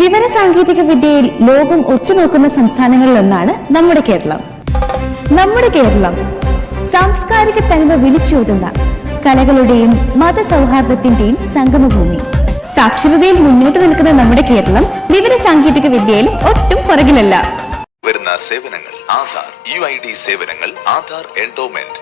വിവര സാങ്കേതിക വിദ്യയിൽ ലോകം ഉറ്റുനോക്കുന്ന സംസ്ഥാനങ്ങളിലൊന്നാണ് നമ്മുടെ കേരളം. നമ്മുടെ കേരളം സാംസ്കാരിക തനിമ വിളിച്ചോതുന്ന കലകളുടെയും മതസൗഹാർദ്ദത്തിന്റെയും സംഗമഭൂമി. സാക്ഷരതയിൽ മുന്നോട്ട് നിൽക്കുന്ന നമ്മുടെ കേരളം വിവര സാങ്കേതിക വിദ്യയിൽ ഒട്ടും പുറകിലല്ല. വരുന്ന സേവനങ്ങൾ: ആധാർ UID സേവനങ്ങൾ, ആധാർ എൻഡോമെന്റ്,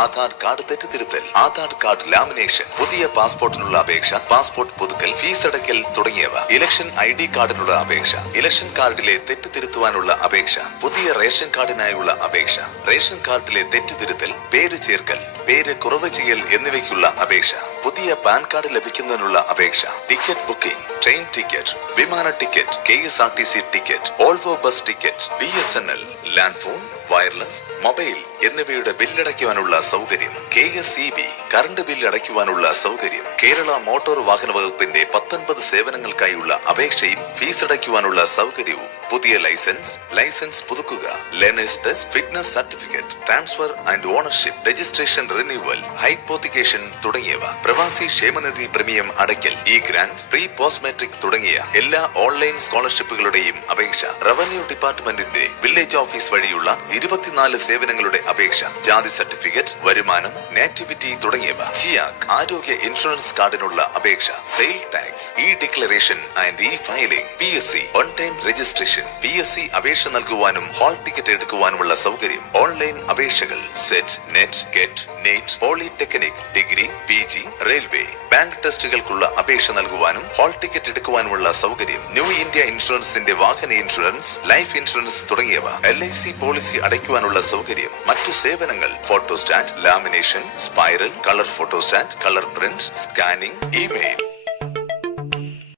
ആധാർ കാർഡ് തെറ്റിതിരുത്തൽ, ആധാർ കാർഡ് ലാമിനേഷൻ, പുതിയ പാസ്പോർട്ടിനുള്ള അപേക്ഷ, പാസ്പോർട്ട് പുതുക്കൽ, ഫീസ് അടയ്ക്കൽ തുടങ്ങിയവ. ഇലക്ഷൻ ID കാർഡിനുള്ള അപേക്ഷ, ഇലക്ഷൻ കാർഡിലെ തെറ്റ് തിരുത്തുവാനുള്ള അപേക്ഷ, പുതിയ റേഷൻ കാർഡിനായുള്ള അപേക്ഷ, റേഷൻ കാർഡിലെ തെറ്റ് തിരുത്തൽ, പേര് ചേർക്കൽ, പേര് കുറവ് ചെയ്യൽ എന്നിവയ്ക്കുള്ള അപേക്ഷ, പുതിയ പാൻ കാർഡ് ലഭിക്കുന്നതിനുള്ള അപേക്ഷ, ടിക്കറ്റ് ബുക്കിംഗ്, ട്രെയിൻ ടിക്കറ്റ്, വിമാന ticket, KSRTC ticket, ഓൾവോ bus ticket, BSNL, land phone, wireless, mobile എന്നിവയുടെ ബില്ലടയ്ക്കുവാനുള്ള സൗകര്യം, KSEB കറണ്ട് ബില്ല് അടയ്ക്കുവാനുള്ള സൗകര്യം, കേരള മോട്ടോർ വാഹന വകുപ്പിന്റെ 19 സേവനങ്ങൾക്കായുള്ള അപേക്ഷയും ഫീസ് അടയ്ക്കുവാനുള്ള സൗകര്യവും, പുതിയ ലൈസൻസ് പുതുക്കുക, learners test, fitness certificate, transfer and ownership, registration renewal, hypothecation തുടങ്ങിയവ, പ്രവാസി ക്ഷേമനിധി പ്രീമിയം അടയ്ക്കൽ, ഗ്രാന്റ്, പ്രീ പോസ്റ്റ് മെട്രിക് തുടങ്ങിയ എല്ലാ ഓൺലൈൻ സ്കോളർഷിപ്പുകളുടെയും അപേക്ഷ, റവന്യൂ ഡിപ്പാർട്ട്മെന്റിന്റെ വില്ലേജ് ഓഫീസ് വഴിയുള്ള 24 സേവനങ്ങളുടെ അപേക്ഷ, ജാതി സർട്ടിഫിക്കറ്റ്, വരുമാനം, നാറ്റിവിറ്റി തുടങ്ങിയവ, ചിയാക് ആരോഗ്യ ഇൻഷുറൻസ് കാർഡിനുള്ള അപേക്ഷ, sale tax, declaration and filing, PSC on time registration, PSC അപേക്ഷ നൽകുവാനും ഹാൾ ടിക്കറ്റ് എടുക്കുവാനുമുള്ള സൗകര്യം, ഓൺലൈൻ അപേക്ഷകൾ, SET, NET, GATE, NEET, polytechnic, degree, PG, railway, bank ടെസ്റ്റുകൾക്കുള്ള അപേക്ഷ നൽകുവാനും ഹാൾ ടിക്കറ്റ് എടുക്കുവാനുമുള്ള സൗകര്യം, ന്യൂ ഇന്ത്യ ഇൻഷുറൻസിന്റെ വാഹന ഇൻഷുറൻസ്, ലൈഫ് ഇൻഷുറൻസ് തുടങ്ങിയവ, LIC പോളിസി അടയ്ക്കുവാനുള്ള സൗകര്യം, മറ്റു സേവനങ്ങൾ, photostat, lamination, spiral, colour photostat, colour print, scanning, email,